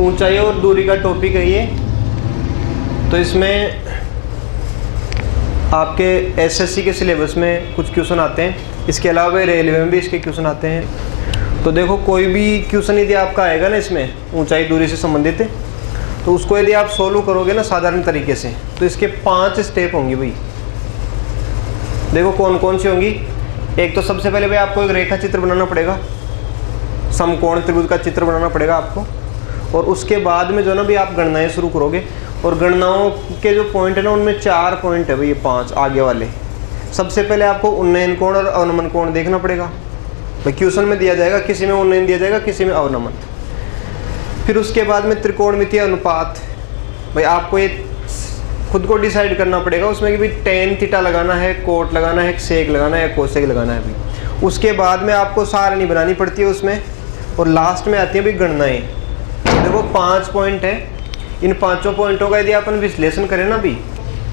ऊंचाई और दूरी का टॉपिक है ये। तो इसमें आपके एसएससी के सिलेबस में कुछ क्वेश्चन आते हैं, इसके अलावा रेलवे में भी इसके क्वेश्चन आते हैं। तो देखो कोई भी क्वेश्चन यदि आपका आएगा ना इसमें ऊंचाई दूरी से संबंधित है, तो उसको यदि आप सोल्व करोगे ना साधारण तरीके से, तो इसके 5 स्टेप होंगे भाई। देखो कौन कौन सी होंगी। एक तो सबसे पहले भाई आपको एक रेखा चित्र बनाना पड़ेगा, समकोण त्रिभुज का चित्र बनाना पड़ेगा आपको। और उसके बाद में जो ना भी आप गणनाएं शुरू करोगे, और गणनाओं के जो पॉइंट है ना उनमें 4 पॉइंट है भाई, ये 5 आगे वाले। सबसे पहले आपको उन्नयन कोण और अवनमन कोण देखना पड़ेगा भाई। क्वेश्चन में दिया जाएगा, किसी में उन्नयन दिया जाएगा, किसी में अवनमन। फिर उसके बाद में त्रिकोणमितीय अनुपात, भाई आपको ये खुद को डिसाइड करना पड़ेगा उसमें कि भाई टेन थीटा लगाना है, कोट लगाना है, सेक लगाना है या कोसेक लगाना है भाई। उसके बाद में आपको सारणी बनानी पड़ती है उसमें, और लास्ट में आती है भाई गणनाएं। देखो 5 पॉइंट है, इन 5 पॉइंटों का यदि अपन विश्लेषण करें ना भी,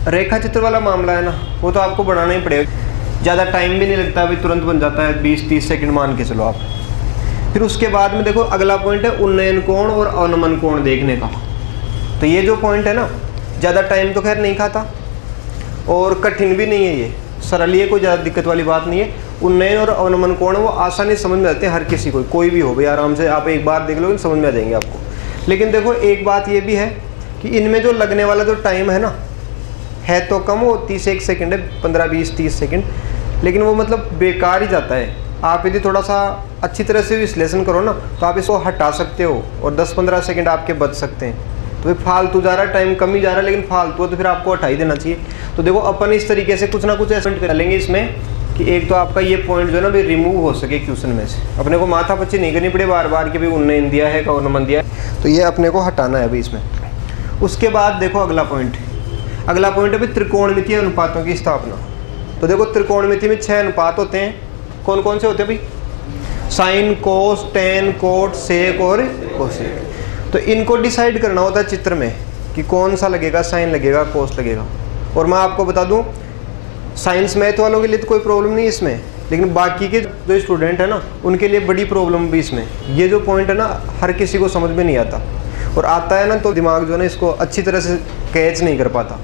रेखा चित्र वाला मामला है ना, वो तो आपको बनाना ही पड़ेगा। ज़्यादा टाइम भी नहीं लगता भाई, तुरंत बन जाता है, 20-30 सेकंड मान के चलो आप। फिर उसके बाद में देखो अगला पॉइंट है उन्नयन कोण और अवनमन कोण देखने का। तो ये जो पॉइंट है ना, ज़्यादा टाइम तो खैर नहीं खाता और कठिन भी नहीं है, ये सरल ही है, कोई ज़्यादा दिक्कत वाली बात नहीं है। उन्नयन और अवनमन कोण वो आसानी से समझ में आते हैं हर किसी को, कोई भी हो भाई, आराम से आप एक बार देख लो समझ में आ जाएंगे आपको। लेकिन देखो एक बात ये भी है कि इनमें जो लगने वाला जो टाइम है ना, है तो कम, वो 31 सेकंड है, 15-20-30 सेकंड, लेकिन वो मतलब बेकार ही जाता है। आप यदि थोड़ा सा अच्छी तरह से विश्लेषण करो ना, तो आप इसको हटा सकते हो और 10-15 सेकंड आपके बच सकते हैं। तो भाई फालतू जा रहा है, टाइम कम ही जा रहा है, लेकिन फालतू है तो फिर आपको हटा ही देना चाहिए। तो देखो अपन इस तरीके से कुछ ना कुछ ऐसा कर लेंगे इसमें कि एक तो आपका ये पॉइंट जो है ना भाई रिमूव हो सके क्वेश्चन में से, अपने को माथा पच्ची नहीं करनी पड़े बार बार कि भाई उन्नयन दिया है, अवनमन दिया है, तो ये अपने को हटाना है भाई इसमें। उसके बाद देखो अगला पॉइंट है भाई त्रिकोणमितीय अनुपातों की स्थापना। तो देखो त्रिकोणमिति में 6 अनुपात होते हैं। कौन कौन से होते हैं भाई? साइन, कोस, टेन, कोट, सेक और कोसेक। तो इनको डिसाइड करना होता है चित्र में कि कौन सा लगेगा, साइन लगेगा, कोस लगेगा। और मैं आपको बता दूं, साइंस मैथ वालों के लिए तो कोई प्रॉब्लम नहीं इसमें, लेकिन बाकी के जो स्टूडेंट है ना उनके लिए बड़ी प्रॉब्लम भी इसमें। ये जो पॉइंट है ना हर किसी को समझ में नहीं आता, और आता है ना तो दिमाग जो है ना इसको अच्छी तरह से कैच नहीं कर पाता।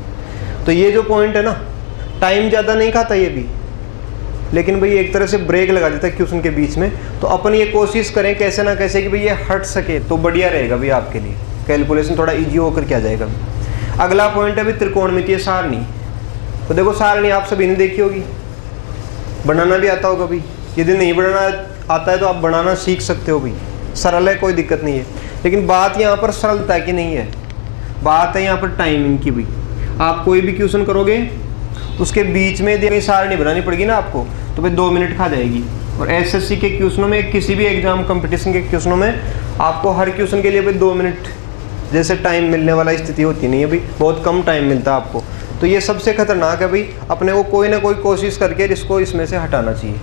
तो ये जो पॉइंट है ना, टाइम ज़्यादा नहीं खाता ये भी, लेकिन भाई एक तरह से ब्रेक लगा देता है क्वेश्चन के बीच में। तो अपन ये कोशिश करें कैसे ना कैसे कि भाई ये हट सके तो बढ़िया रहेगा भाई, आपके लिए कैलकुलेशन थोड़ा इजी होकर क्या जाएगा। अगला पॉइंट है भाई त्रिकोणमितीय सारणी। तो देखो सारणी आप सभी ने देखी होगी, बनाना भी आता होगा भाई। यदि नहीं बनाना आता है तो आप बनाना सीख सकते हो भाई, सरल है, कोई दिक्कत नहीं है। लेकिन बात यहाँ पर सरलता की नहीं है, बात है यहाँ पर टाइमिंग की भाई। आप कोई भी क्वेश्चन करोगे उसके बीच में यदि सारणी बनानी पड़ेगी ना आपको, तो भाई 2 मिनट खा जाएगी। और एसएससी के क्वेश्चनों में, किसी भी एग्जाम कंपटीशन के क्वेश्चनों में आपको हर क्वेश्चन के लिए भाई 2 मिनट जैसे टाइम मिलने वाला स्थिति होती नहीं है भाई, बहुत कम टाइम मिलता है आपको। तो ये सबसे खतरनाक है भाई, अपने को कोई ना कोई कोशिश करके इसको इसमें से हटाना चाहिए।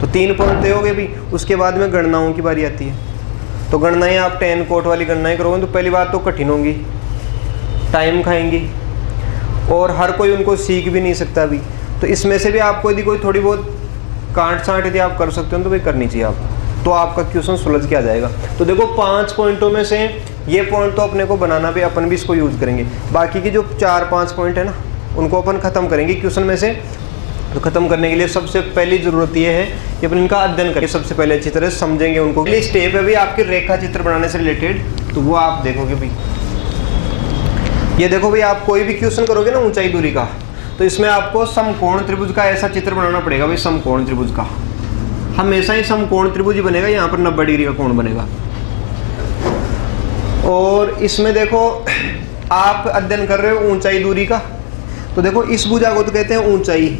तो 3 पॉइंट तय हो गए भाई। उसके बाद में गणनाओं की बारी आती है। तो गणनाएं आप 10 कोट वाली गणनाएं करोगे तो पहली बात तो कठिन होंगी, टाइम खाएंगी, और हर कोई उनको सीख भी नहीं सकता भी। तो इसमें से भी आपको यदि कोई थोड़ी बहुत काट छाँट यदि आप कर सकते हो तो भाई करनी चाहिए आप, तो आपका क्वेश्चन सुलझ के आ जाएगा। तो देखो 5 पॉइंटों में से ये पॉइंट तो अपने को बनाना भी, अपन भी इसको यूज करेंगे। बाकी की जो 4-5 पॉइंट है ना उनको अपन खत्म करेंगे क्वेश्चन में से। तो खत्म करने के लिए सबसे पहली जरूरत ये है कि अपन इनका अध्ययन करें, सबसे पहले अच्छी तरह समझेंगे उनको। पहली स्टेप है भाई आपके रेखा चित्र बनाने से रिलेटेड, तो वो आप देखोगे भाई। ये देखो भाई, आप कोई भी क्वेश्चन करोगे ना ऊंचाई दूरी का, तो इसमें आपको समकोण त्रिभुज का ऐसा चित्र बनाना पड़ेगा भाई। समकोण त्रिभुज का हमेशा ही समकोण त्रिभुज ही बनेगा, यहाँ पर 90 डिग्री का कोण बनेगा। और इसमें देखो आप अध्ययन कर रहे हो ऊंचाई दूरी का, तो देखो इस भुजा को तो कहते हैं ऊंचाई,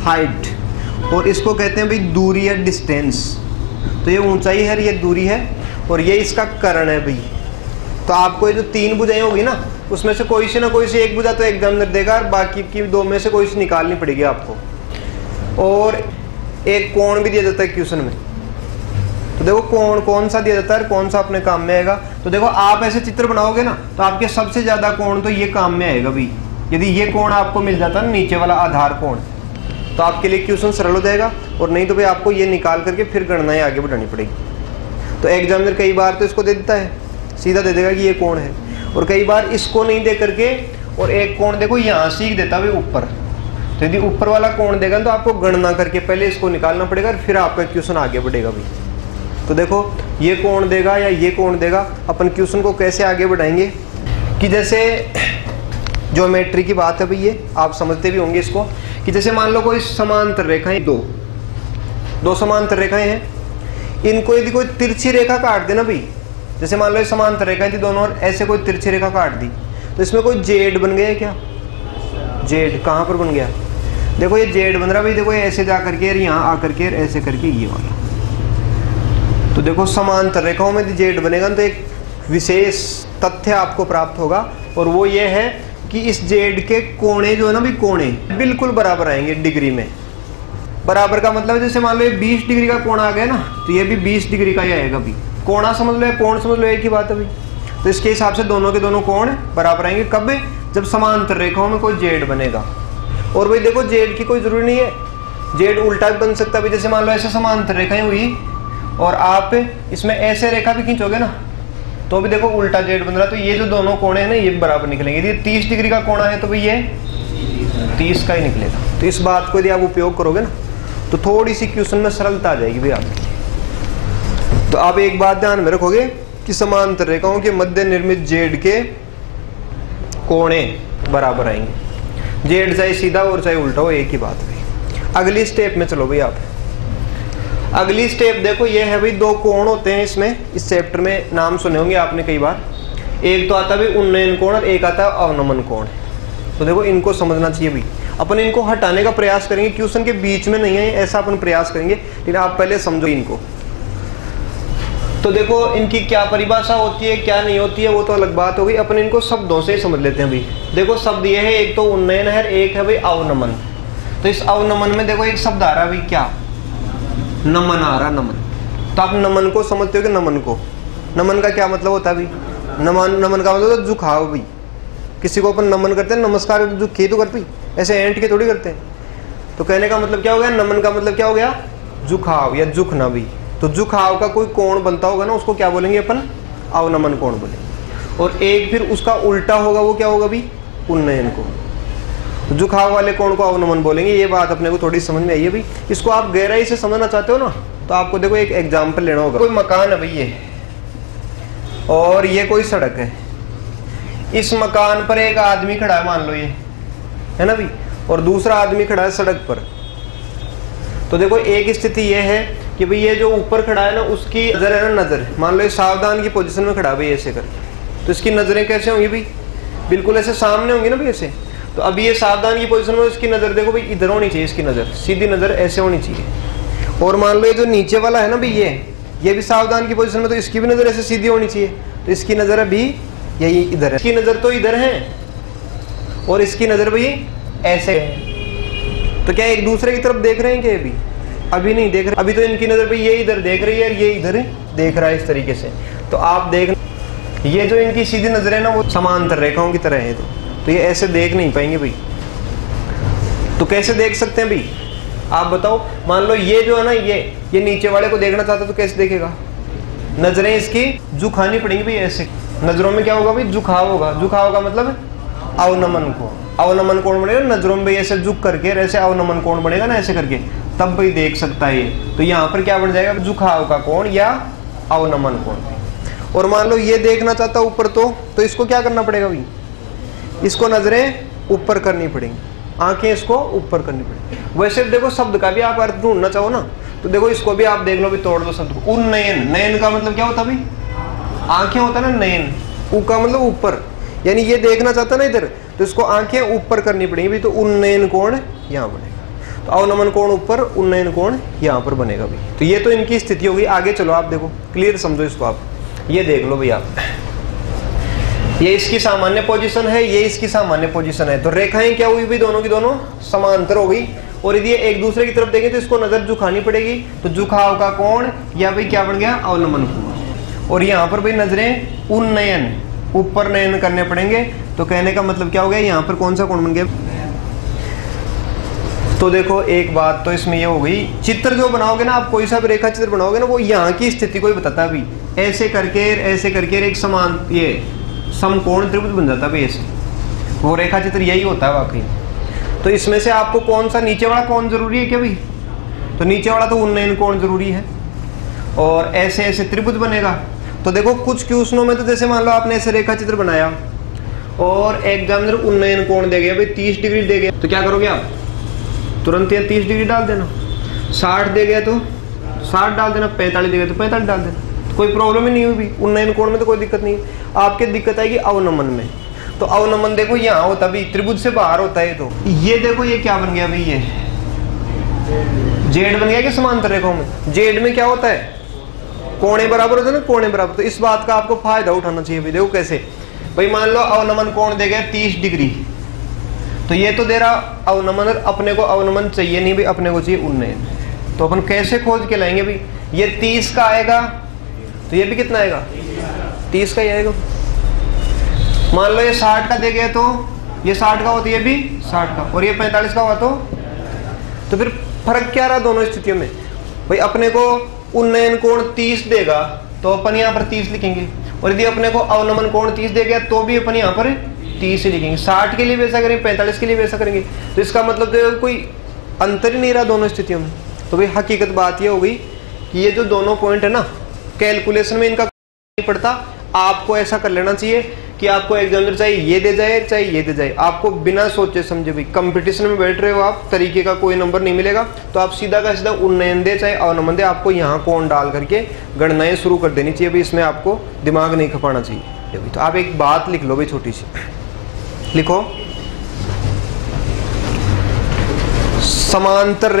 हाइट, और इसको कहते हैं भाई दूरी या डिस्टेंस। तो ये ऊंचाई है, ये दूरी है, और ये इसका कर्ण है भाई। तो आपको ये जो 3 भुजाएं होगी ना, उसमें से कोई सी ना कोई सी एक भुजा तो एग्जामिनर देगा, और बाकी की 2 में से कोई सी निकालनी पड़ेगी आपको। और एक कोण भी दिया जाता है क्वेश्चन में। तो देखो कोण कौन सा दिया जाता है, कौन सा अपने काम में आएगा। तो देखो आप ऐसे चित्र बनाओगे ना, तो आपके सबसे ज्यादा कोण तो ये काम में आएगा भाई। यदि ये कोण आपको मिल जाता है ना, नीचे वाला आधार कोण, तो आपके लिए क्वेश्चन सरल हो जाएगा। और नहीं तो भाई आपको ये निकाल करके फिर गणनाएं आगे बढ़ानी पड़ेगी। तो एग्जामिनर कई बार तो इसको दे देता है सीधा दे देगा कि ये कोण है। और कई बार इसको नहीं दे करके और एक कोण देखो यहाँ सीख देता है ऊपर, तो यदि ऊपर वाला कोण देगा तो आपको गणना करके पहले इसको निकालना पड़ेगा, फिर आपका क्वेश्चन आगे बढ़ेगा भाई। तो देखो ये कोण देगा या ये कोण देगा, अपन क्वेश्चन को कैसे आगे बढ़ाएंगे कि जैसे ज्योमेट्री की बात है भाई, ये आप समझते भी होंगे इसको, कि जैसे मान लो कोई समांतर रेखाएं दो समांतर रेखाएं हैं, इनको यदि कोई तिरछी रेखा काट दे ना भाई, जैसे मान लो समांतर रेखाएं थी दोनों और ऐसे कोई तिरछी रेखा काट दी, तो इसमें कोई जेड बन गया क्या? जेड कहाँ पर बन गया? देखो ये जेड बन रहा भाई, देखो ये ऐसे जा करके यहाँ आकर के ऐसे करके ये वाला। तो देखो समांतर रेखाओं में जेड बनेगा तो एक विशेष तथ्य आपको प्राप्त होगा, और वो ये है कि इस जेड के कोणे जो है ना भी, कोणे बिल्कुल बराबर आएंगे डिग्री में। बराबर का मतलब जैसे मान लो ये 20 डिग्री का कोण आ गया ना, तो ये भी 20 डिग्री का ही आएगा भी। कोणा समझ लो, कोण समझ लो, एक ही बात है भाई। तो इसके हिसाब से दोनों के दोनों कोण बराबर आएंगे। कब? जब समांतर रेखाओं में कोई जेड बनेगा। और भाई देखो जेड की कोई जरूरी नहीं है, जेड उल्टा भी बन सकता है। जैसे मान लो ऐसे समांतर रेखाएं हुई और आप इसमें ऐसे रेखा भी खींचोगे ना, तो भी देखो उल्टा जेड बन रहा है। तो ये जो दोनों कोणे हैं ना, ये बराबर निकलेंगे। यदि 30 डिग्री का कोणा है तो भाई ये 30 का ही निकलेगा। तो इस बात को यदि आप उपयोग करोगे ना, तो थोड़ी सी क्वेश्चन में सरलता आ जाएगी भाई आपकी। तो आप एक बात ध्यान में रखोगे कि समांतर रेखाओं के मध्य निर्मित जेड के कोणे बराबर आएंगे। जेड चाहे सीधा और चाहे उल्टा हो, एक ही बात है। अगली स्टेप में चलो भाई आप। अगली स्टेप देखो ये है भाई, दो कोण होते हैं इसमें, इस चैप्टर में नाम सुने होंगे आपने कई बार। एक तो आता है भाई उन्नयन कोण और एक आता है अवनमन कोण। तो देखो इनको समझना चाहिए भाई। अपन इनको हटाने का प्रयास करेंगे, क्वेश्चन के बीच में नहीं है ऐसा अपन प्रयास करेंगे, लेकिन आप पहले समझो इनको। तो देखो इनकी क्या परिभाषा होती है, क्या नहीं होती है, वो तो अलग बात हो गई। अपन इनको शब्दों से ही समझ लेते हैं भाई। देखो शब्द ये है, एक तो उन्नयन है, एक है भाई अवनमन। तो इस अवनमन में देखो एक शब्द आ रहा है भाई, क्या? नमन आ रहा, नमन। तो आप नमन को समझते हो कि नमन को, नमन का क्या मतलब होता है भाई? नमन का मतलब होता है झुकाव भाई। किसी को अपन नमन करते हैं, नमस्कार झुके तो करते, ऐसे एंट के थोड़ी करते हैं। तो कहने का मतलब क्या हो गया? नमन का मतलब क्या हो गया? झुकाव या झुकना भी। तो झुकाव का कोई कोण बनता होगा ना, उसको क्या बोलेंगे अपन? अवनमन कोण बोलेंगे। और एक फिर उसका उल्टा होगा, वो क्या होगा भी? उन्नयन कोण। तो झुकाव वाले कोण को अवनमन बोलेंगे। ये बात अपने को थोड़ी समझ में आई है भाई। इसको आप गहराई से समझना चाहते हो ना, तो आपको देखो एक एग्जाम्पल लेना होगा। कोई मकान है भाई ये, और ये कोई सड़क है। इस मकान पर एक आदमी खड़ा है, मान लो ये है ना भाई, और दूसरा आदमी खड़ा है सड़क पर। तो देखो एक स्थिति ये है कि भाई ये जो ऊपर खड़ा है ना, उसकी नजर है ना, नजर मान लो ये सावधान की पोजीशन में खड़ा है भाई ऐसे करके। तो इसकी नजरें कैसे होंगी भाई? बिल्कुल ऐसे सामने होंगी ना भाई ऐसे। तो अभी ये सावधान की पोजीशन में, इसकी नजर देखो भाई इधर होनी चाहिए, इसकी नजर सीधी नजर ऐसे होनी चाहिए। और मान लो ये जो नीचे वाला है ना भाई, ये भी सावधान की पोजीशन में, तो इसकी भी नजर ऐसे सीधी होनी चाहिए। तो इसकी नजर अभी यही इधर है, इसकी नजर तो इधर है और इसकी नजर भाई ऐसे है। तो क्या एक दूसरे की तरफ देख रहे हैं क्या? अभी नहीं देख रहे। अभी तो इनकी नजर भाई ये इधर देख रही है और ये इधर देख रहा है इस तरीके से। तो आप देख, ये जो इनकी सीधी नजर है ना, वो समांतर रेखाओं की तरह है। तो ये ऐसे देख नहीं पाएंगे भाई। तो कैसे देख सकते हैं भाई? आप बताओ। मान लो ये जो है ना, ये नीचे वाले को देखना चाहता तो कैसे देखेगा? नजरें इसकी झुकानी पड़ेंगी भाई ऐसे। नजरों में क्या होगा भाई? झुकाव होगा। झुकाव का मतलब अवनमन कोण। अवनमन कोण बनेगा नजरों में भाई ऐसे झुक करके, ऐसे अवनमन कोण बनेगा ना ऐसे करके, तब भाई देख सकता है ये। तो यहाँ पर क्या बन जाएगा? झुकाव का कोण या अवनमन कोण। और मान लो ये देखना चाहता ऊपर, तो इसको क्या करना पड़ेगा भाई? इसको नजरें ऊपर करनी पड़ेंगी, आंखें इसको ऊपर करनी पड़ेगी। वैसे देखो शब्द का भी आप अर्थ ढूंढना चाहो ना, तो देखो इसको भी आप देख लो भी, तोड़ दो शब्द को। उन्नयन, नयन का मतलब क्या होता भाई? आंखें होता ना नयन, ऊ का मतलब ऊपर, यानी ये देखना चाहता ना इधर, तो इसको आंखें ऊपर करनी पड़ेंगी भी। तो उन्नयन कोण यहाँ बनेगा। तो अवनमन कोण ऊपर, उन्नयन कोण यहाँ पर बनेगा भी। तो ये तो इनकी स्थिति होगी। आगे चलो आप देखो, क्लियर समझो इसको आप। ये देख लो भाई आप, ये इसकी सामान्य पोजीशन है, ये इसकी सामान्य पोजीशन है। तो रेखाएं क्या हुई भी? दोनों की दोनों समांतर हो गई। और यदि एक दूसरे की तरफ देखें तो इसको नजर झुकानी पड़ेगी। तो झुकाव का कोण या भाई क्या बन गया? अवनमन कोण। और यहाँ पर भाई नजरें उन्नयन, ऊपर नयन करने पड़ेंगे। तो कहने का मतलब क्या हो गया? यहाँ पर कौन सा कोण बन गया? तो देखो एक बात तो इसमें ये हो गई, चित्र जो बनाओगे ना आप, कोई सा भी रेखा चित्र बनाओगे ना, वो यहाँ की स्थिति को ही बताता भी, ऐसे करके एक समान ये समकोण त्रिभुज बन जाता भी ऐसे, वो रेखा चित्र यही होता है वाकई। तो इसमें से आपको कौन सा, नीचे वाला कौन जरूरी है क्या भाई? तो नीचे वाला तो उन्नयन कोण जरूरी है, और ऐसे ऐसे त्रिभुज बनेगा। तो देखो कुछ क्वेश्चनों में तो जैसे मान लो आपने ऐसे रेखा चित्र बनाया और एग्जामिनर उन्नयन कोण दे गया भाई 30 डिग्री दे गया, तो क्या करोगे आप? तुरंत यहाँ 30 डिग्री डाल देना। 60 दे गया तो 60 डाल देना, 45 दे गया तो 45 डाल देना, तो कोई प्रॉब्लम ही नहीं हुई। उन्नयन कोण में तो कोई दिक्कत नहीं है। आपके दिक्कत आएगी अवनमन में। तो अवनमन देखो यहाँ होता भी, त्रिभुज से बाहर होता है। तो ये देखो ये क्या बन गया भाई, ये जेड बन गया कि समांतर रेखाओं में? जेड में क्या होता है? कोणे बराबर होता है ना, कोणे बराबर। तो इस बात का आपको फायदा उठाना चाहिए भाई। देखो कैसे भाई, मान लो अवनमन कोण दे गया 30 डिग्री, तो ये तो दे रहा अवनमन, अपने को अवनमन चाहिए नहीं भाई, अपने को चाहिए उन्नयन। तो अपन कैसे खोज के लाएंगे भाई? ये 30 का आएगा तो ये भी कितना आएगा? 30 का ही आएगा। मान लो ये 60 का दे गया तो ये 60 का हो, तो ये भी 60 का, और ये 45 का हुआ तो फिर फर्क क्या रहा दोनों स्थितियों में भाई? अपने को उन्नयन कोण 30 देगा तो अपन यहाँ पर 30 लिखेंगे, और यदि अपने को अवनमन कोण 30 दे गया तो भी अपन यहाँ पर 30 ही लिखेंगे। 60 के लिए वैसा करेंगे, 45 के लिए वैसा करेंगे। तो इसका मतलब तो कोई अंतर ही नहीं रहा दोनों स्थितियों में। तो भाई हकीकत बात ये हो गई कि ये जो दोनों पॉइंट है ना, कैलकुलेशन में इनका नहीं पड़ता। आपको ऐसा कर लेना चाहिए कि आपको एग्जामिनर चाहे ये दे जाए चाहे ये दे जाए, आपको बिना सोचे समझे भाई, कंपटीशन में बैठ रहे हो आप, तरीके का कोई नंबर नहीं मिलेगा, तो आप सीधा का सीधा उन्नयन दे चाहे अवनमन दे, आपको यहाँ कोण डाल करके गणनाएं शुरू कर देनी चाहिए भाई। इसमें आपको दिमाग नहीं खपाना चाहिए। तो आप एक बात लिख लो भाई, छोटी सी लिखो, समांतर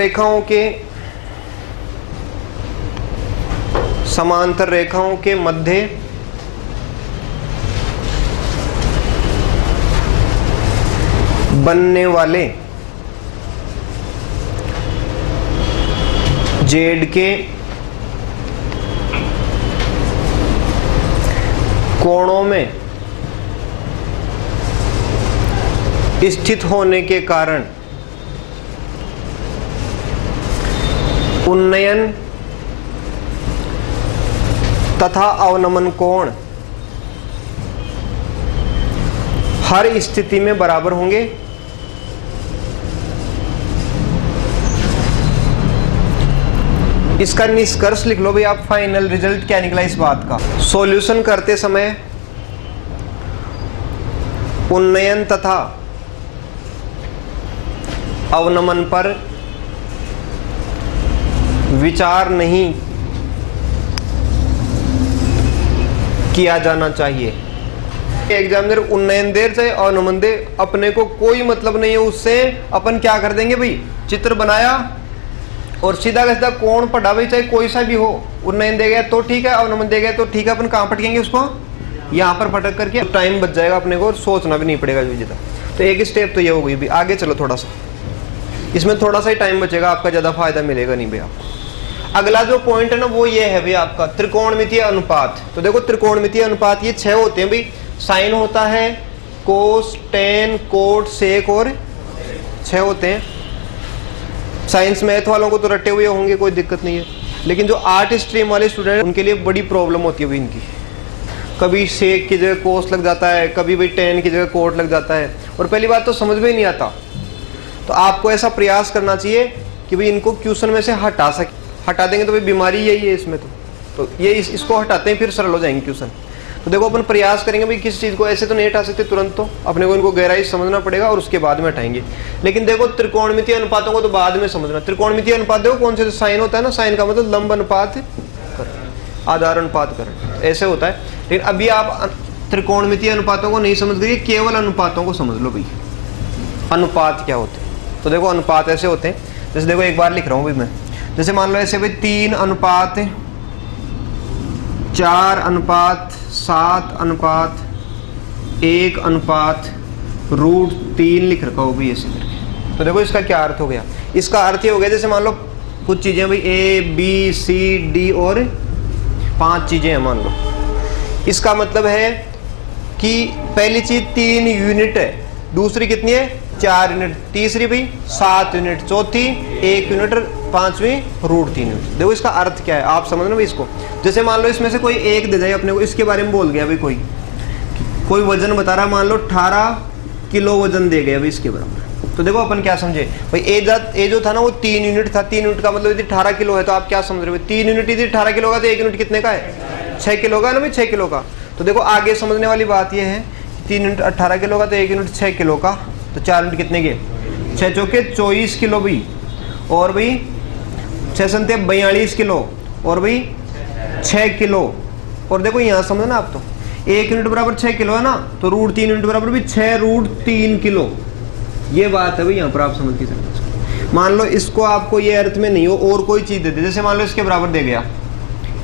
रेखाओं के मध्य बनने वाले जेड के कोणों में स्थित होने के कारण उन्नयन तथा अवनमन कोण हर स्थिति में बराबर होंगे। इसका निष्कर्ष लिख लो भाई आप, फाइनल रिजल्ट क्या निकला इस बात का। सॉल्यूशन करते समय उन्नयन तथा अवनमन पर विचार नहीं किया जाना चाहिए। एग्जामिनर उन्नयन दे चाहे अवनमन दे, अपने को कोई मतलब नहीं है उससे। अपन क्या कर देंगे भाई, चित्र बनाया और सीधा का सीधा कोण पढ़ा भाई, चाहे कोई सा भी हो। उन्नयन दे गया तो ठीक है, अवनमन दे गया तो ठीक है। अपन कहाँ पटकेंगे उसको? यहाँ पर पटक करके टाइम बच जाएगा अपने को, और सोचना भी नहीं पड़ेगा जितना। तो एक स्टेप तो ये हो गई भाई। आगे चलो थोड़ा सा, इसमें थोड़ा सा ही टाइम बचेगा आपका, ज़्यादा फायदा मिलेगा नहीं भाई आपको। अगला जो पॉइंट है ना वो ये है भाई आपका त्रिकोणमितीय अनुपात। तो देखो त्रिकोणमितीय अनुपात ये 6 होते हैं भाई। साइन होता है, कोस, टेन, कोट, सेक, और 6 होते हैं। साइंस मैथ वालों को तो रटे हुए होंगे, कोई दिक्कत नहीं है। लेकिन जो आर्ट स्ट्रीम वाले स्टूडेंट हैं उनके लिए बड़ी प्रॉब्लम होती है भाई इनकी। कभी सेक की जगह कोस लग जाता है, कभी भाई टेन की जगह कोट लग जाता है, और पहली बात तो समझ में ही नहीं आता। तो आपको ऐसा प्रयास करना चाहिए कि भाई इनको क्वेश्चन में से हटा सके। हटा देंगे तो भाई बीमारी यही है इसमें। तो ये इसको हटाते हैं, फिर सरल हो जाएंगे क्वेश्चन। तो देखो अपन प्रयास करेंगे भाई किस चीज़ को, ऐसे तो नहीं हटा सकते तुरंत, तो अपने को इनको गहराई समझना पड़ेगा और उसके बाद में हटाएंगे। लेकिन देखो त्रिकोणमितीय अनुपातों को तो बाद में समझना। त्रिकोणमितीय अनुपात देखो कौन से, साइन होता है ना, साइन का मतलब लंब अनुपात आधार अनुपात करण, ऐसे होता है। लेकिन अभी आप त्रिकोणमितीय अनुपातों को नहीं समझ गए, केवल अनुपातों को समझ लो भाई। अनुपात क्या होते हैं? तो देखो अनुपात ऐसे होते हैं, जैसे देखो एक बार लिख रहा हूँ भाई मैं, जैसे मान लो ऐसे भाई 3 अनुपात 4 अनुपात 7 अनुपात 1 अनुपात √3 लिख रखा हो भाई ऐसे करके। तो देखो इसका क्या अर्थ हो गया? इसका अर्थ ये हो गया जैसे मान लो कुछ चीज़ें भाई A B C D और 5 चीज़ें हैं मान लो। इसका मतलब है कि पहली चीज़ 3 यूनिट है, दूसरी कितनी है 4 यूनिट, तीसरी भाई 7 यूनिट, चौथी 1 यूनिट, पांचवी √3 यूनिट। देखो इसका अर्थ क्या है आप समझ लो भाई इसको। जैसे मान लो इसमें से कोई एक दे जाए अपने को, इसके बारे में बोल गया भाई, कोई वजन बता रहा, मान लो 18 किलो वजन दे गया भाई इसके बराबर। तो देखो अपन क्या समझे भाई, ए जो था ना वो 3 यूनिट था, 3 यूनिट का मतलब यदि 18 किलो है तो आप क्या समझ रहे हो, 3 यूनिट यदि 18 किलो का तो 1 यूनिट कितने का है, 6 किलो का है ना भाई, 6 किलो का। तो देखो आगे समझने वाली बात ये है, 3 यूनिट 18 किलो का तो 1 यूनिट 6 किलो का, तो 4 यूनिट कितने के, 6 चौके 24 किलो भाई, और भाई 6 संते 42 किलो, और भाई 6 किलो। और देखो यहाँ समझो ना आप, तो 1 यूनिट बराबर 6 किलो है ना, तो √3 यूनिट बराबर भी 6√3 किलो। ये बात है भाई यहाँ पर आप समझ के चलो। मान लो इसको आपको ये अर्थ में नहीं हो और कोई चीज दे दे, जैसे मान लो इसके बराबर दे गया,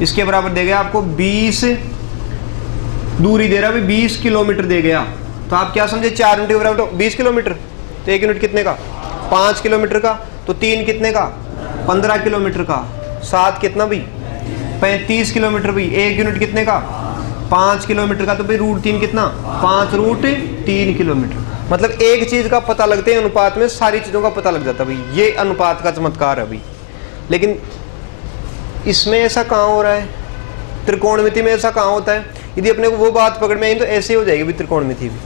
इसके बराबर दे गया आपको 20 दूरी दे रहा है 20 किलोमीटर दे गया, तो आप क्या समझे 4 यूनिट के बराबर 20 किलोमीटर, तो 1 यूनिट कितने का 5 किलोमीटर का, तो 3 कितने का 15 किलोमीटर का, 7 कितना भाई 35 किलोमीटर भाई, 1 यूनिट कितने का 5 किलोमीटर का, तो भाई √3 कितना 5√3 किलोमीटर। मतलब एक चीज का पता लगते हैं अनुपात में सारी चीजों का पता लग जाता है भाई, ये अनुपात का चमत्कार है भाई। लेकिन इसमें ऐसा कहाँ हो रहा है, त्रिकोणमिति में ऐसा कहाँ होता है। यदि अपने को वो बात पकड़ में आई तो ऐसे ही हो जाएगी भाई त्रिकोणमिति भी।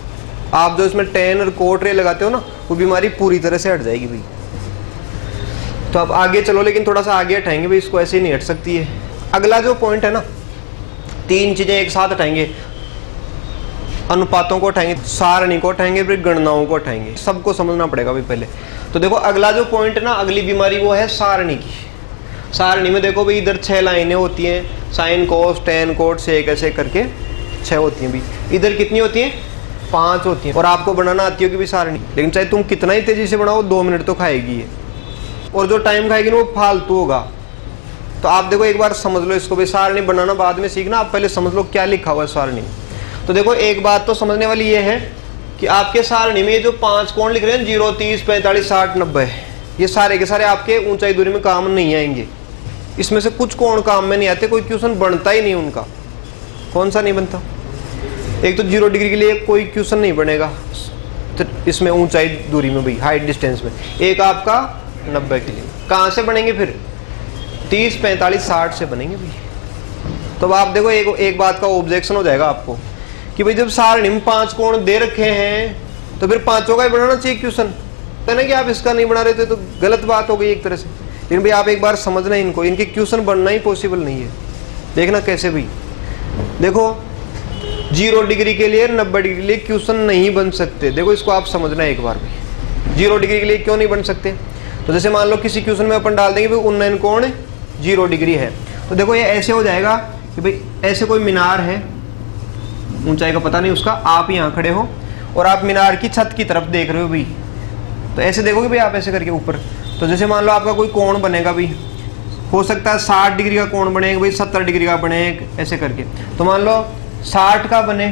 आप जो इसमें टेन और कोट रे लगाते हो ना, वो बीमारी पूरी तरह से हट जाएगी भाई। तो आप आगे चलो, लेकिन थोड़ा सा आगे हटाएंगे भाई, इसको ऐसे ही नहीं हट सकती है। अगला जो पॉइंट है ना, 3 चीजें एक साथ हटाएंगे, अनुपातों को उठाएंगे, सारणी को उठाएंगे, फिर गणनाओं को उठाएंगे, सबको समझना पड़ेगा भाई पहले। तो देखो अगला जो पॉइंट है ना, अगली बीमारी वो है सारणी की। सारणी में देखो भाई इधर 6 लाइनें होती हैं, साइन कोस टेन कोट से ऐसे करके 6 होती हैं भाई। इधर कितनी होती हैं 5 होती हैं। और आपको बनाना आती होगी भाई सारणी, लेकिन चाहे तुम कितना ही तेजी से बनाओ 2 मिनट तो खाएगी ये, और जो टाइम खाएगी ना वो फालतू होगा। तो आप देखो एक बार समझ लो इसको भाई, सारणी बनाना बाद में सीखना, आप पहले समझ लो क्या लिखा हुआ है सारणी में। तो देखो एक बात तो समझने वाली ये है कि आपके सारणी में जो 5 कोण लिख रहे हैं 0, 30, 45, 60, 90, ये सारे के सारे आपके ऊंचाई दूरी में काम नहीं आएंगे। इसमें से कुछ कोण काम में नहीं आते, कोई क्वेश्चन बनता ही नहीं उनका। कौन सा नहीं बनता, एक तो 0 डिग्री के लिए कोई क्वेश्चन नहीं बनेगा तो इसमें ऊंचाई दूरी में भाई, हाइट डिस्टेंस में। एक आपका 90 के लिए कहाँ से बनेंगे, फिर 30, 45, 60 से बनेंगे भाई। तो आप देखो एक बात का ऑब्जेक्शन हो जाएगा आपको कि भाई जब सारणी में 5 कोण दे रखे हैं तो फिर 5 का ही बनाना चाहिए क्वेश्चन, है ना। कि आप इसका नहीं बना रहे थे तो गलत बात हो गई एक तरह से। लेकिन भाई आप एक बार समझना इनको, इनके क्वेश्चन बनना ही पॉसिबल नहीं है। देखना कैसे भाई, देखो 0 डिग्री के लिए 90 डिग्री के लिए क्वेश्चन नहीं बन सकते। देखो इसको आप समझना एक बार भाई, 0 डिग्री के लिए क्यों नहीं बन सकते। तो जैसे मान लो किसी क्वेश्चन में अपन डाल देंगे भाई उन्नयन कोण 0 डिग्री है, तो देखो ये ऐसे हो जाएगा कि भाई ऐसे कोई मीनार है, ऊंचाई का पता नहीं उसका, आप यहाँ खड़े हो और आप मीनार की छत की तरफ देख रहे हो भाई, तो ऐसे देखोगे भाई आप ऐसे करके ऊपर। तो जैसे मान लो आपका कोई कोण बनेगा भाई, हो सकता है 60 डिग्री का कोण बनेगा भाई, 70 डिग्री का बने ऐसे करके। तो मान लो 60 का बने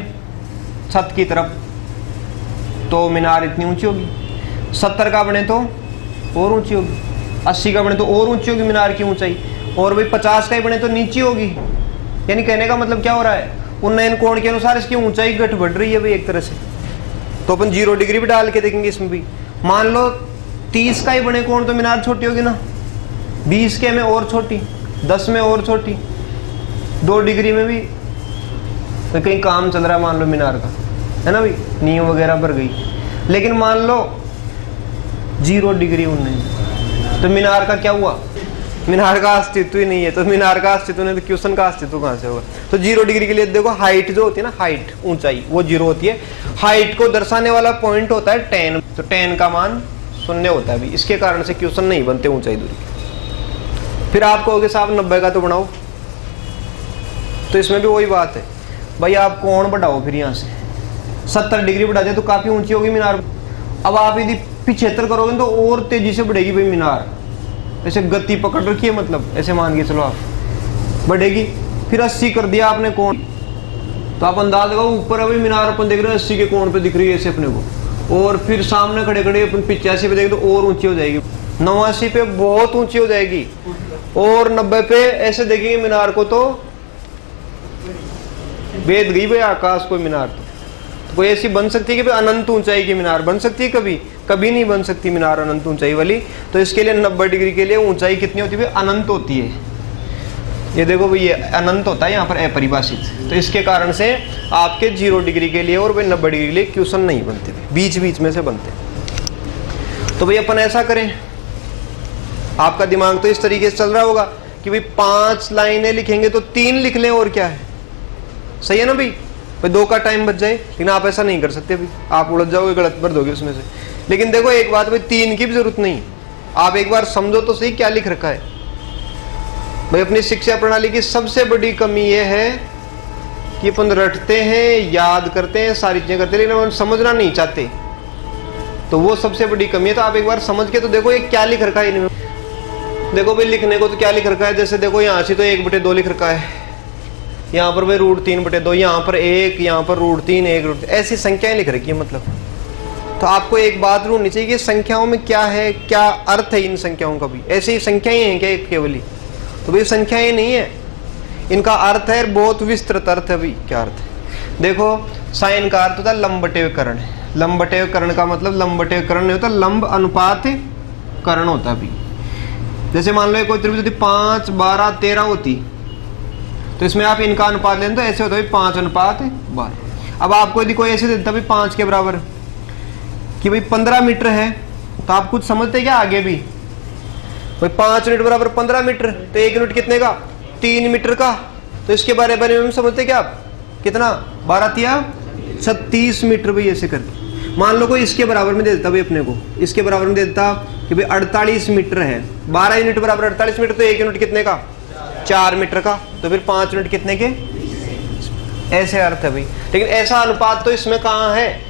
छत की तरफ तो मीनार इतनी ऊंची होगी, 70 का बने तो और ऊंची होगी, 80 का बने तो और ऊंची होगी मीनार की ऊंचाई, और भाई 50 का ही बने तो नीची होगी। यानी कहने का मतलब क्या हो रहा है, उन्नयन कोण के अनुसार इसकी ऊंचाई घट बढ़ रही है भाई एक तरह से। तो अपन 0 डिग्री भी डाल के देखेंगे इसमें भी। मान लो 30 का ही बने कोण तो मीनार छोटी होगी ना, 20 के में और छोटी, 10 में और छोटी, 2 डिग्री में भी तो कहीं काम चल रहा है मान लो मीनार का, है ना भाई, नींव वगैरह भर गई। लेकिन मान लो 0 डिग्री उन्नयन, तो मीनार का क्या हुआ, मीनार का अस्तित्व ही नहीं है। तो मीनार का अस्तित्व नहीं तो क्वेश्चन का अस्तित्व कहाँ से होगा। तो 0 डिग्री के लिए देखो हाइट जो होती है ना, हाइट ऊंचाई वो 0 होती है। हाइट को दर्शाने वाला पॉइंट होता है 10, तो 10 का मान 0 होता है भाई। इसके कारण से क्वेश्चन नहीं बनते ऊंचाई दूरी के। फिर आप कहोगे साहब 90 का तो बनाओ, तो इसमें भी वही बात है भाई, आप कोण बढ़ाओ, फिर यहाँ से 70 डिग्री बढ़ा दे तो काफी ऊंची होगी मीनार। अब आप यदि 75 करोगे तो और तेजी से बढ़ेगी भाई मीनार, ऐसे गति पकड़ रखी है, मतलब ऐसे मान के चलो आप बढ़ेगी। फिर 80 कर दिया आपने कोण, तो आप अंदाज लगाओ ऊपर अभी मीनार अपन देख रहे हैं 80 के कोण पे दिख रही है ऐसे अपने को, और फिर सामने खड़े खड़े अपन 85 पे देखें तो और ऊंची हो जाएगी, 89 पे बहुत ऊंची हो जाएगी, और 90 पे ऐसे देखेंगे मीनार को तो वेद गई भाई आकाश को मीनार। तो कोई ऐसी बन सकती है कि भाई अनंत ऊंचाई की मीनार बन सकती है? कभी कभी नहीं बन सकती मीनार अनंत ऊंचाई वाली। तो इसके लिए 90 डिग्री के लिए ऊंचाई कितनी होती है? अनंत होती है। ये देखो भाई ये अनंत होता है यहाँ पर अपरिभाषित। तो इसके कारण से आपके 0 डिग्री के लिए और भाई 90 डिग्री के लिए क्वेश्चन नहीं बनते, बीच बीच में से बनते। तो भाई अपन ऐसा करें, आपका दिमाग तो इस तरीके से चल रहा होगा कि भाई 5 लाइनें लिखेंगे तो 3 लिख लें, और क्या है, सही है ना भाई? 2 का टाइम बच जाए। लेकिन आप ऐसा नहीं कर सकते भाई, आप उलझ जाओगे, गलत भर दोगे उसमें से। लेकिन देखो एक बात भाई, 3 की भी जरूरत नहीं। आप एक बार समझो तो सही क्या लिख रखा है भाई। अपनी शिक्षा प्रणाली की सबसे बड़ी कमी यह है कि अपन रटते हैं, याद करते हैं, सारी चीजें करते हैं, लेकिन अपन समझना नहीं चाहते। तो वो सबसे बड़ी कमी है। तो आप एक बार समझ के तो देखो ये क्या लिख रखा है इनमें। देखो भाई लिखने को तो क्या लिख रखा है, जैसे देखो यहाँ से तो 1/2 लिख रखा है, यहाँ पर भाई √3/2, यहाँ पर 1, यहाँ पर √3, 1 ऐसी संख्याएं लिख रखी है। मतलब तो आपको एक बात ढूंढनी चाहिए कि संख्याओं में क्या है, क्या अर्थ है इन संख्याओं का भी। ऐसी संख्याएं हैं क्या केवल ही? तो भाई संख्याएं नहीं है, इनका अर्थ है, बहुत विस्तृत अर्थ है भाई। क्या अर्थ है? देखो साइन का अर्थ होता है लंबवटेवकरण। लंबवटेवकरण का मतलब लंबवटेवकरण नहीं होता, लंब अनुपात करण होता भी। जैसे मान लो कोई त्रिभुज होती 5, 12, 13 होती, तो इसमें आप इनका अनुपात लें तो ऐसे होता है 5:12। अब आपको यदि कोई ऐसे देता भाई 5 के बराबर कि भाई 15 मीटर है, तो आप कुछ समझते क्या आगे भी भाई 5 यूनिट बराबर 15 मीटर, तो 1 यूनिट कितने का? 3 मीटर का। तो इसके बारे में समझते क्या आप? कितना? 12 × 36 मीटर भाई। ऐसे करके मान लो कोई इसके बराबर में दे देता भाई, अपने को इसके बराबर में दे देता कि भाई 48 मीटर है, 12 यूनिट बराबर 48 मीटर, तो 1 यूनिट कितने का? 4 मीटर का। तो फिर 5 यूनिट कितने के? ऐसे अर्थ है भाई। लेकिन ऐसा अनुपात तो इसमें कहाँ है?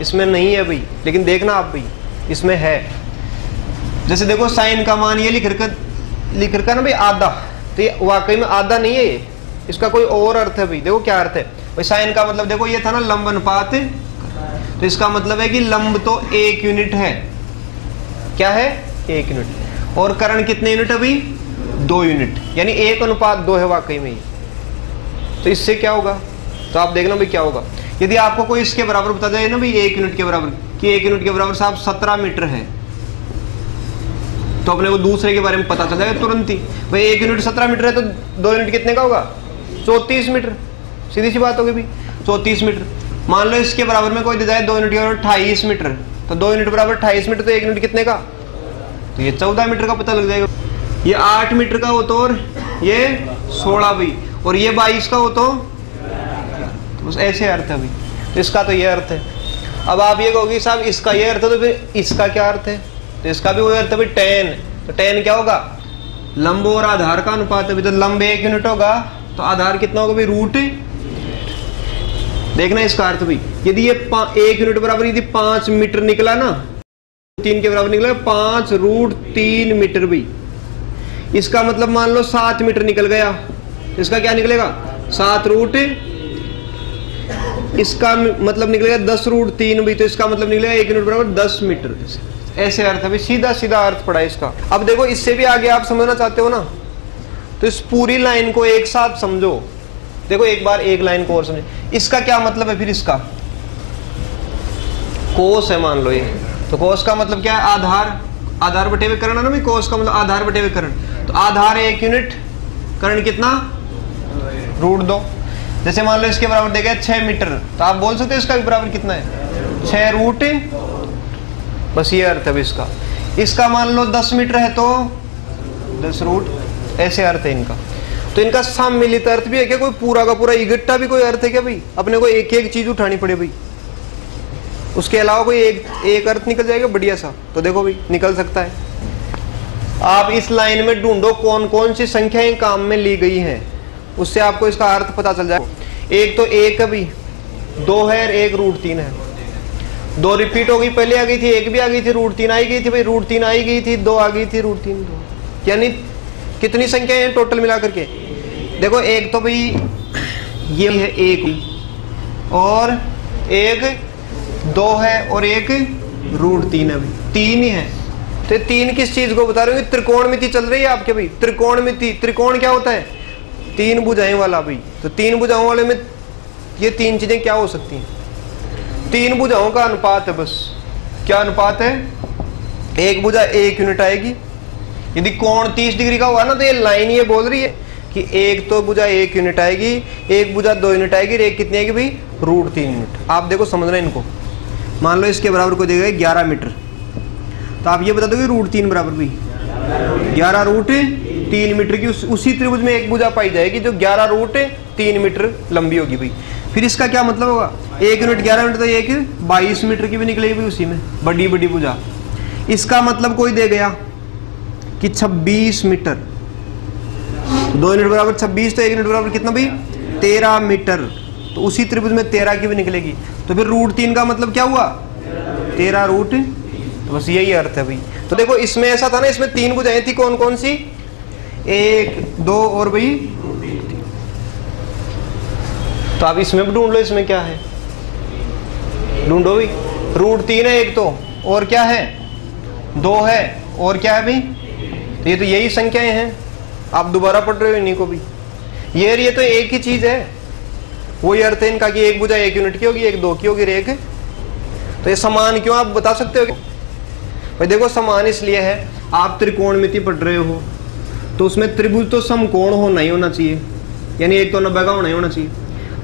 इसमें नहीं है भाई। लेकिन देखना आप भाई, इसमें है। जैसे देखो साइन का मान ये लिख रखा ना भाई आधा, तो ये वाकई में आधा नहीं है, ये इसका कोई और अर्थ है भाई। देखो क्या अर्थ है भाई, साइन का मतलब देखो ये था ना लंब अनुपात, तो इसका मतलब है कि लंब तो 1 यूनिट है। क्या है? 1 यूनिट। और करण कितने यूनिट है भाई? 2 यूनिट, यानी 1:2 है वाकई में। तो इससे क्या होगा? तो आप देखना भाई क्या होगा। यदि आपको कोई इसके बराबर बता जाए ना भाई 1 यूनिट के बराबर, कि 1 यूनिट के बराबर साहब 17 मीटर है, तो अपने को दूसरे के बारे में पता चल जाएगा तुरंत ही। भाई 1 यूनिट 17 मीटर है, तो 2 यूनिट कितने का होगा? 34 मीटर। सीधी सी बात होगी भाई, 34 मीटर। मान लो इसके बराबर में कोई दे जाए 2 यूनिट के बराबर 28 मीटर, तो 2 यूनिट बराबर 28 मीटर, तो 1 यूनिट कितने का? तो ये 14 मीटर का पता लग जाएगा। ये 8 मीटर का हो तो, और ये 16 भाई, और ये 22 का हो तो बस ऐसे अर्थ है भाई। तो इसका तो ये अर्थ है। अब आप ये कहोगे साहब इसका ये अर्थ है, तो फिर इसका क्या अर्थ है? तो इसका भी वही अर्थ है भाई, tan। तो tan क्या होगा? लंब और आधार का अनुपात है भाई। तो लंब 1 यूनिट होगा, तो आधार कितना होगा भाई? √। देखना इसका अर्थ भाई, यदि ये 1 यूनिट बराबर यदि 5 मीटर निकला ना, 3 के बराबर निकला 5 √3 मीटर भाई। इसका मतलब मान लो 7 मीटर निकल गया, इसका क्या निकलेगा? 7 इसका मतलब निकलेगा 10√3 भाई। तो इसका मतलब निकलेगा 1 यूनिट बराबर 10 मीटर। ऐसे अर्थ है भाई, सीधा सीधा अर्थ पड़ा है इसका। अब देखो इससे भी आगे आप समझना चाहते हो ना, तो इस पूरी लाइन को एक साथ समझो। देखो एक बार एक लाइन को और समझो, इसका क्या मतलब है फिर? इसका कोस है मान लो ये, तो कोस का मतलब क्या है? आधार। आधार बटे हुए करण है ना भाई, कोस का मतलब आधार बटे हुए करण। तो आधार 1 यूनिट, करण कितना? √2। जैसे मान लो इसके बराबर देगा 6 मीटर, तो आप बोल सकते हो इसका भी बराबर कितना है? 6 √। बस ये अर्थ है इसका। इसका मान लो 10 मीटर है तो 10 √। ऐसे अर्थ है इनका। तो इनका सम्मिलित अर्थ भी है क्या? कोई पूरा का पूरा इकट्ठा भी कोई अर्थ है क्या भाई? अपने को एक एक चीज उठानी पड़े भाई, उसके अलावा कोई एक अर्थ निकल जाएगा बढ़िया सा? तो देखो भाई निकल सकता है। आप इस लाइन में ढूंढो कौन कौन सी संख्याएं काम में ली गई हैं, उससे आपको इसका अर्थ पता चल जाए। एक तो 1 है भाई, 2 है और 1 √3 है। 2 रिपीट हो गई, पहले आ गई थी, 1 भी आ गई थी, √3 आई गई थी भाई, √3 आई गई थी, 2 आ गई थी, √3 2। यानी कितनी संख्याएं हैं टोटल मिला करके? देखो एक तो भाई ये है 1 और 1 2 है और 1 √3 है भाई, 3 ही है। तो 3 किस चीज को बता रहे हो? त्रिकोणमिति चल रही है आपके भाई। त्रिकोणमिति, त्रिकोण क्या होता है? 3 भुजाएं वाला भाई। तो 3 भुजाओं वाले में ये 3 चीजें क्या हो सकती हैं? तीन भुजाओं का अनुपात है बस। क्या अनुपात है? एक भुजा 1 यूनिट आएगी। यदि कोण 30 डिग्री का हुआ ना तो ये लाइन ये बोल रही है कि एक तो भुजा 1 यूनिट आएगी, एक भुजा 2 यूनिट आएगी, एक कितनी आएगी भाई? √3 यूनिट। आप देखो समझना इनको। मान लो इसके बराबर को देगा 11 मीटर, तो आप ये बता दोगे √3 बराबर भी 11√3 मीटर की उसी त्रिभुज में एक भुजा पाई जाएगी जो 11√3 मीटर लंबी होगी भाई। फिर इसका क्या मतलब होगा? 1 यूनिट 11 मीटर तो एक 22 मीटर की भी निकलेगी भाई उसी में, बड़ी बड़ी भुजा। इसका मतलब कोई दे गया कि 26 मीटर, 2 यूनिट बराबर 26, तो 1 यूनिट बराबर कितना भाई? 13 मीटर। तो उसी त्रिभुज में 13 की भी निकलेगी। तो फिर √3 का मतलब क्या हुआ? 13√, तो बस यही अर्थ है भाई। तो देखो इसमें ऐसा था ना, इसमें 3 भुजाएं थी, कौन कौन सी? 1, 2 और भाई। तो आप इसमें भी ढूंढ लो, इसमें क्या है ढूंढो भाई। √3 है एक तो, और क्या है? 2 है, और क्या है भाई? तो ये तो यही संख्याएं हैं। आप दोबारा पढ़ रहे हो इन्हीं को भी। ये तो एक ही चीज है, वही अर्थ है इनका कि एक भुजा 1 यूनिट की होगी, एक 2 की होगी, एक। तो ये समान क्यों? आप बता सकते हो भाई? देखो समान इसलिए है, आप त्रिकोणमिति पढ़ रहे हो तो उसमें त्रिभुज तो समकोण होना ही होना चाहिए, यानी एक तो 90 का होना ही होना चाहिए।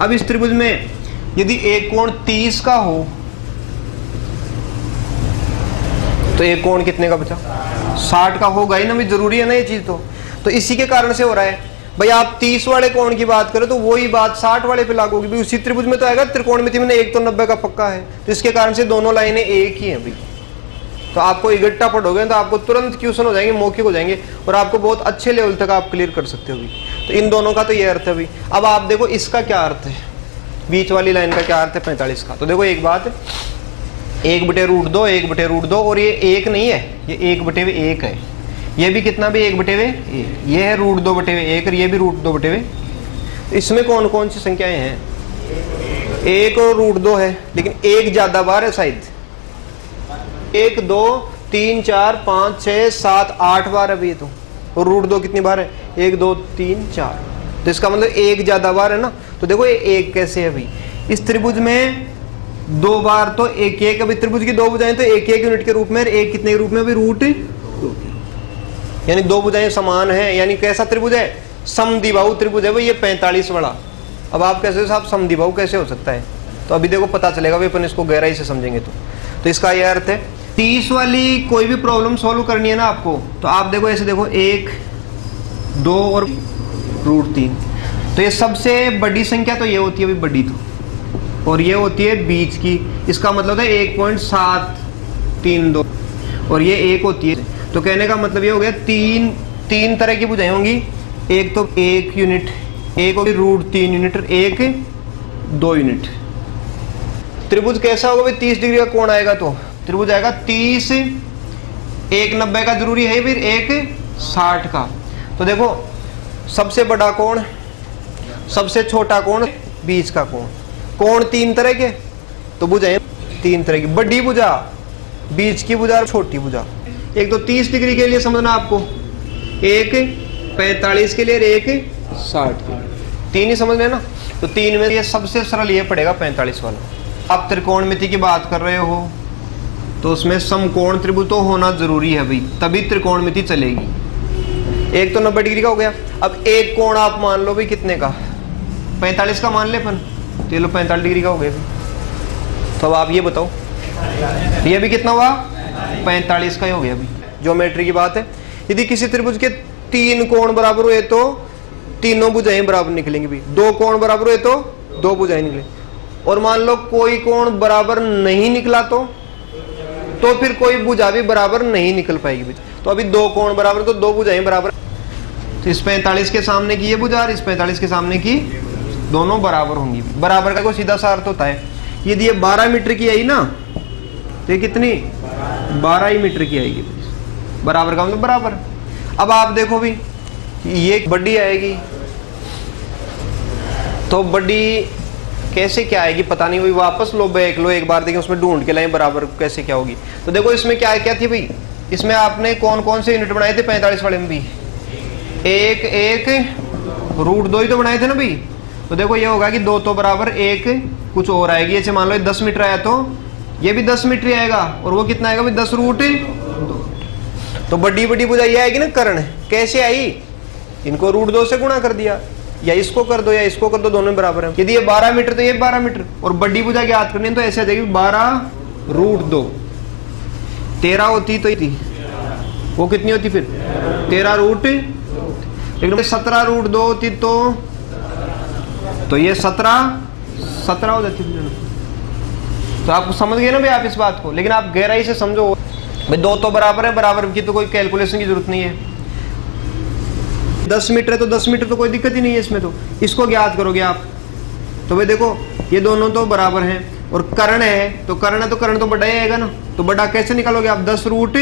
अब इस त्रिभुज में यदि एक कोण 30 का हो तो एक कोण कितने का बचा? 60 का होगा ही ना भाई, जरूरी है ना ये चीज। तो इसी के कारण से हो रहा है भाई। आप 30 वाले कोण की बात करें तो वही बात 60 वाले पे लागू होगी भाई। उसी त्रिभुज में तो आएगा, त्रिकोणमिति में एक तो 90 का पक्का है, तो इसके कारण से दोनों लाइनें एक ही हैं भाई। तो आपको इकट्ठा पढ़ोगे तो आपको तुरंत क्वेश्चन हो जाएंगे, मौखिक हो जाएंगे, और आपको बहुत अच्छे लेवल तक आप क्लियर कर सकते हो भाई। तो इन दोनों का तो ये अर्थ है भाई। अब आप देखो इसका क्या अर्थ है, बीच वाली लाइन का क्या अर्थ है 45 का। तो देखो एक बात, 1/√2, 1/√2, और ये 1 नहीं है, ये 1/1 है। ये भी कितना भी 1/1, ये है √2/1, और ये भी √2/1। इसमें कौन कौन सी संख्याएं हैं? 1 और √2 है, लेकिन 1 ज्यादा बार है शायद। 1, 2, 3, 4, 5, 6, 7, 8 बार है ये तो। और √2 कितनी बार है? 1, 2, 3, 4। तो इसका मतलब 1 ज्यादा बार है ना। तो देखो ये 1 कैसे है भाई? इस त्रिभुज में 2 बार तो 1, अभी त्रिभुज की 2 भुजाएं तो 1 यूनिट के रूप में, 1 कितने के रूप में? अभी √2, यानी 2 भुजाएं समान है। यानी कैसा त्रिभुज है? समद्विबाहु त्रिभुज है भाई ये 45 वाला। अब आप कैसे साहब समद्विबाहु कैसे हो सकता है? तो अभी देखो पता चलेगा भाई, अपन इसको गहराई से समझेंगे। तो इसका यह अर्थ है 30 वाली कोई भी प्रॉब्लम सॉल्व करनी है ना आपको, तो आप देखो ऐसे देखो 1, 2 और √3। तो ये सबसे बड़ी संख्या तो ये होती है भाई बड़ी, तो और ये होती है बीच की। इसका मतलब है 1.732, और ये 1 होती है। तो कहने का मतलब ये हो गया तीन तरह की भुजाएं होंगी। एक तो 1 यूनिट, एक होगी √3 यूनिट, एक 2 यूनिट। त्रिभुज कैसा होगा भाई? 30 डिग्री का कोण आएगा तो त्रिभुज आएगा 30, 1 90 का जरूरी है, फिर 1 60 का। तो देखो सबसे बड़ा कोण, सबसे छोटा कोण, बीच का कोण। कोण 3 तरह के, तो भुजाएं 3 तरह की। बड़ी भुजा, बीच की भुजा और छोटी भुजा। एक तो 30 डिग्री के लिए समझना आपको, एक 45 के लिए, एक 60 के लिए। 3 ही समझ लेना। तो 3 में ये सबसे सरल ये पड़ेगा 45 वाला। आप त्रिकोणमिति की बात कर रहे हो तो उसमें समकोण त्रिभुज तो होना जरूरी है भाई, तभी त्रिकोणमिति चलेगी। एक तो 90 डिग्री का हो गया। अब एक कोण आप मान लो भाई कितने का? 45 का मान ले अपन, चलो 45 डिग्री का हो गया भाई। तो अब आप ये बताओ, ये भी कितना हुआ? 45 का ही हो गया भाई। ज्योमेट्री की बात है। यदि किसी त्रिभुज के 3 कोण बराबर हुए तो तीनों भुजाएं बराबर निकलेंगी भाई। 2 कोण बराबर हुए तो 2 भुजाएं निकले। और मान लो कोई कोण बराबर नहीं निकला तो फिर कोई भुजा भी बराबर नहीं निकल पाएगी भाई। तो अभी 2 कोण बराबर तो 2 भुजाएं बराबर। तो इस 45 के सामने की ये भुजा और इस 45 के सामने की दोनों बराबर होंगी। बराबर का कोई सीधा सा अर्थ होता है, यदि ये 12 मीटर की आई ना तो ये कितनी? 12 ही मीटर की आएगी। बराबर का मतलब बराबर। अब आप देखो भी ये बड़ी आएगी, तो बड़ी कैसे क्या आएगी पता नहीं। वही वापस लो बैक लो, एक बार देखें उसमें ढूंढ के लाएं बराबर कैसे क्या होगी। तो देखो इसमें क्या क्या थी भाई? इसमें आपने कौन कौन से यूनिट बनाए थे 45 वाले में भी? 1 √2 ही तो बनाए थे ना भाई। तो देखो ये होगा कि 2 तो बराबर 1 कुछ और आएगी। ऐसे मान लो 10 मीटर आया तो ये भी 10 मीटर ही आएगा, और वो कितना आएगा भाई 10 रूट 2। तो बड़ी बड़ी भुजा ये आएगी ना कर्ण, कैसे आई, इनको रूट 2 से गुणा कर दिया, या इसको कर दो या इसको कर दो, दोनों बराबर है। यदि ये 12 मीटर तो ये 12 मीटर, और बड़ी भुजा ज्ञात करनी है तो ऐसे आ जाएगी 12 रूट 2। 13 होती तो थी, वो कितनी होती फिर 13 रूट, लेकिन 17 रूट 2 होती तो ये 17 हो जाती। तो आप समझ गए ना भाई आप इस बात को, लेकिन आप गहराई से समझो भाई, 2 तो बराबर है, बराबर की तो कोई कैलकुलेशन की जरूरत नहीं है। 10 मीटर है तो 10 मीटर तो कोई दिक्कत ही नहीं है इसमें, तो इसको ज्ञात करोगे आप। तो भाई देखो ये दोनों तो बराबर हैं, और कर्ण है तो कर्ण तो बड़ा ही आएगा ना, तो बड़ा कैसे निकालोगे आप 10 रूट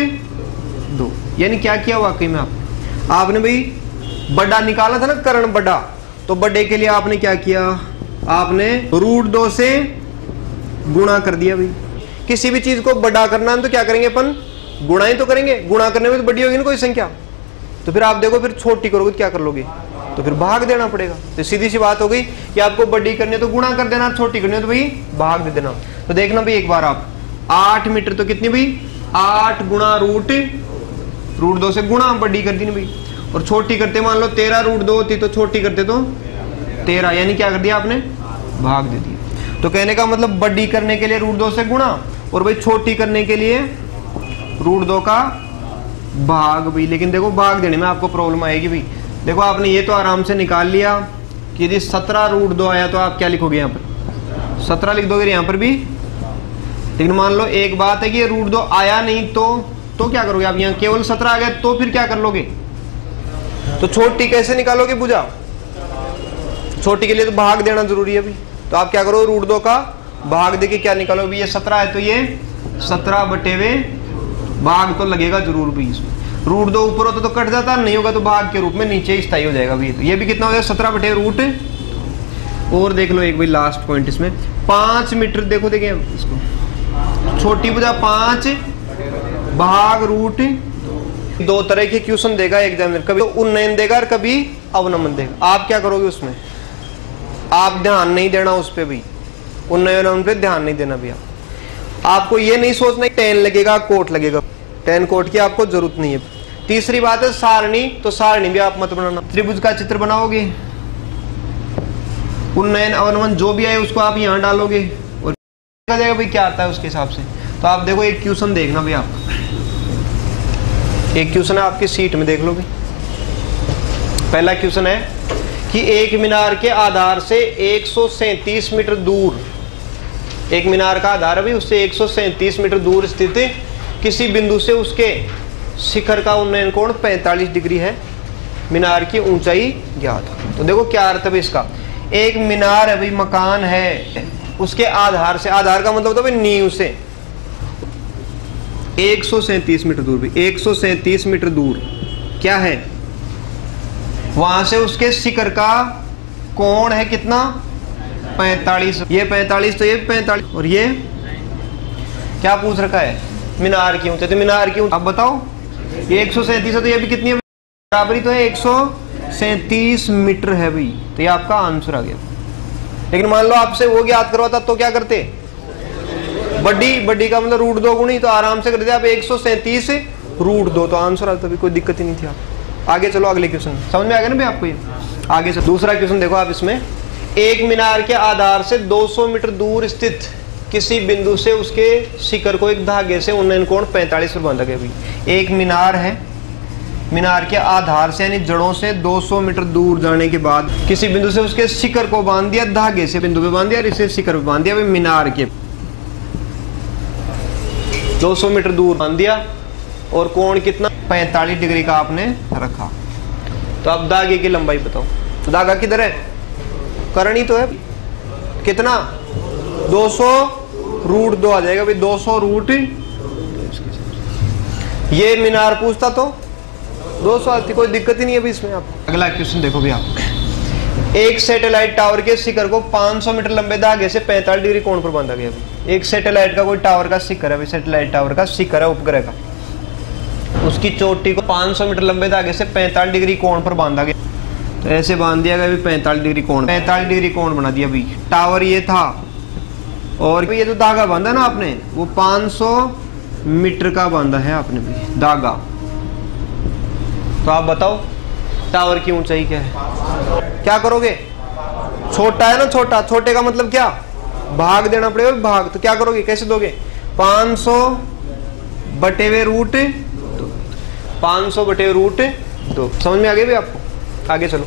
2। यानी क्या किया वाकई में आपने भाई बड़ा निकाला था ना, कर्ण बड़ा, तो बड़े के लिए आपने क्या किया, आपने रूट 2 से गुणा कर दिया। भाई किसी भी चीज को बड़ा करना है तो क्या करेंगे अपन, गुणा ही तो करेंगे, गुणा करने में तो बड़ी होगी ना कोई संख्या, तो फिर आप देखो फिर छोटी करोगे तो क्या कर लोगे, तो फिर भाग देना पड़ेगा। तो सीधी सी बात हो गई कि आपको बड़ी करनी है तो गुणा कर देना, छोटी करनी है तो भाई भाग दे देना। तो देखना भाई एक बार आप 8 मीटर तो कितनी भाई 8 गुणा रूट 2 से गुणा बड़ी कर दी ना भाई, और छोटी करते मान लो 13 रूट 2 होती तो छोटी करते तो 13, यानी क्या कर दिया आपने, भाग दे दिया। तो कहने का मतलब बड़ी करने के लिए रूट 2 से गुणा, और भाई छोटी करने के लिए रूट 2 का भाग भी। लेकिन देखो भाग देने में आपको प्रॉब्लम आएगी भाई। देखो आपने ये तो आराम से निकाल लिया कि यदि 17 रूट 2 आया तो आप क्या लिखोगे, यहाँ पर 17 लिख दोगे यहाँ पर भी। लेकिन मान लो एक बात है कि ये रूट 2 आया नहीं तो क्या करोगे आप, यहाँ केवल 17 आ गया तो फिर क्या कर लोगे, तो छोटी कैसे निकालोगे भुजा, छोटी के लिए तो भाग देना जरूरी है भाई। तो आप क्या करो, रूट 2 का भाग देके क्या निकालो भाई, ये 17 है तो ये 17 बटे हुए भाग तो लगेगा जरूर भाई इसमें। रूट 2 ऊपर होता तो कट जाता, नहीं होगा तो भाग के रूप में नीचे स्थायी हो जाएगा भाई। तो ये भी कितना हो जाएगा 17 बटे रूट। और देख लो एक भाई लास्ट पॉइंट इसमें, 5 मीटर देखो देखिए इसको, छोटी भुजा 5 भाग रूट। 2 तरह के क्वेश्चन देगा एग्जामिनर, कभी तो उन्नयन देगा और कभी अवनमन देगा। आप क्या करोगे उसमें, आप ध्यान नहीं देना उस पर भी, उन्नयन पे ध्यान नहीं देना भैया। आपको ये नहीं सोचना टेन लगेगा कोट लगेगा, टेन कोट की आपको जरूरत नहीं है। तीसरी बात है सारणी, तो सारणी भी आप मत बनाना। त्रिभुज का चित्र बनाओगे, उन्नयन अवनमन जो भी आए उसको आप यहाँ डालोगे और देखा जाएगा भाई क्या आता है उसके हिसाब से। तो आप देखो एक क्वेश्चन देखना भाई, आप एक क्वेश्चन है आपकी सीट में, देख लो भाई। पहला क्वेश्चन है कि एक मीनार के आधार से 137 मीटर दूर, एक मीनार का आधार है भाई, उससे 137 मीटर दूर स्थित किसी बिंदु से उसके शिखर का उन्नयन कोण 45 डिग्री है, मीनार की ऊंचाई ज्ञात। तो देखो क्या अर्थ है इसका, एक मीनार है भाई, मकान है, उसके आधार से, आधार का मतलब होता है भाई नींव से 137 मीटर दूर, भी 137 मीटर दूर क्या है, वहां से उसके शिखर का कोण है कितना 45, ये 45 तो ये 45, और ये क्या पूछ रखा है मीनार की ऊंचाई। तो मीनार की ऊंचाई आप बताओ, ये 137 है तो ये भी कितनी है, बराबरी तो है 137 मीटर है भाई। तो ये आपका आंसर आ गया। लेकिन मान लो आपसे वो ज्ञात करवाता तो क्या करते, बड़ी का मतलब रूट 2 गुणी, तो आराम से करते आप 137 रूट 2, तो आंसर आता भी, कोई दिक्कत ही नहीं थी। आप आगे चलो, अगले क्वेश्चन समझ में आ गया ना भाई आपको ये। आगे से दूसरा क्वेश्चन देखो आप इसमें, एक मीनार के आधार से 200 मीटर दूर स्थित किसी बिंदु से उसके शिखर को एक धागे से उन्नयन कोण 45 पर बांधा गया भाई। एक मीनार है, मीनार के आधार से यानी जड़ों से 200 मीटर दूर जाने के बाद किसी बिंदु से उसके शिखर को बांध दिया, धागे से बिंदु पे बांध दिया और इसे शिखर पे बांध दिया भाई। मीनार के 200 मीटर दूर बांध दिया और कोण कितना 45 डिग्री का आपने रखा। तो अब धागे की लंबाई बताओ, तो धागा किधर है, करनी तो है कितना 200 रूट 2 आ जाएगा भाई, 200 रूट। ये मीनार पूछता तो 200 आती, कोई दिक्कत ही नहीं है भाई इसमें। आप अगला क्वेश्चन देखो भी, आप एक सैटेलाइट टावर के शिखर को 500 मीटर लंबे धागे से 45 डिग्री कोण पर बांधा गया भाई। एक सैटेलाइट का कोई टावर का शिखर है भाई, सैटेलाइट टावर का शिखर है उपग्रह का, उसकी चोटी को 500 मीटर लंबे धागे से 45 डिग्री कोण पर बांधा गया। तो ऐसे बांध दिया गया 45 डिग्री कोण, 45 डिग्री कोण बना दिया भाई। टावर ये था और ये जो धागा बांधा ना आपने वो 500 मीटर का बांधा है आपने भी धागा। तो आप बताओ टावर की ऊंचाई क्या है? क्या करोगे? छोटा है ना, छोटा, छोटे का मतलब क्या? भाग देना पड़ेगा, भाग। तो क्या करोगे, कैसे दोगे? 500 बटे हुए रूट 2। 500 बटे हुए रूट 2। समझ में आ गई भी आपको? आगे चलो।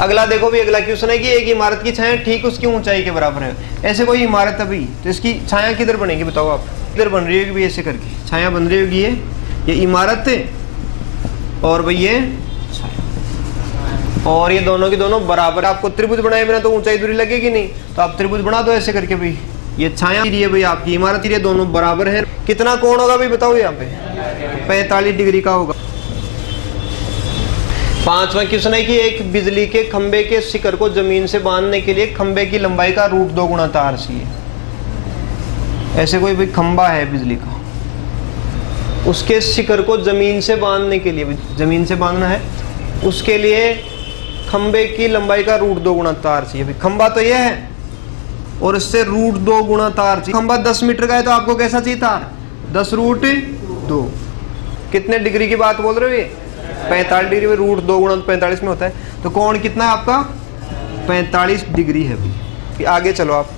अगला देखो भी, अगला क्वेश्चन है कि एक इमारत की छाया ठीक उसकी ऊंचाई के बराबर है। ऐसे कोई इमारत है भाई, तो इसकी छाया किधर बनेगी बताओ आप? किधर बन रही होगी? ऐसे करके छाया बन रही होगी ये इमारत और भाई ये छाया, और ये दोनों की दोनों बराबर। आपको त्रिभुज बनाए बिना तो ऊंचाई दूरी लगेगी नहीं, तो आप त्रिभुज बना दो ऐसे करके भाई। ये छाया है भाई आपकी, इमारत ये दोनों बराबर है। कितना कोण होगा भाई बताओ? यहाँ पे 45 डिग्री का होगा। 5वां क्वेश्चन है कि एक बिजली के खंबे के शिखर को जमीन से बांधने के लिए खंबे की लंबाई का √2 गुना तार चाहिए। ऐसे कोई भाई खंबा है बिजली का, उसके शिखर को जमीन से बांधने के लिए, जमीन से बांधना है, उसके लिए खंबे की लंबाई का √2 गुना तार चाहिए। भाई खंबा तो यह है और इससे √2 गुना तार चाहिए। खंबा 10 मीटर का है तो आपको कैसा चाहिए तार? 10√2। कितने डिग्री की बात बोल रहे हो? ये 45 डिग्री में √2 गुना 45 में होता है। तो कोण कितना है आपका? 45 डिग्री है भाई। आगे चलो आप।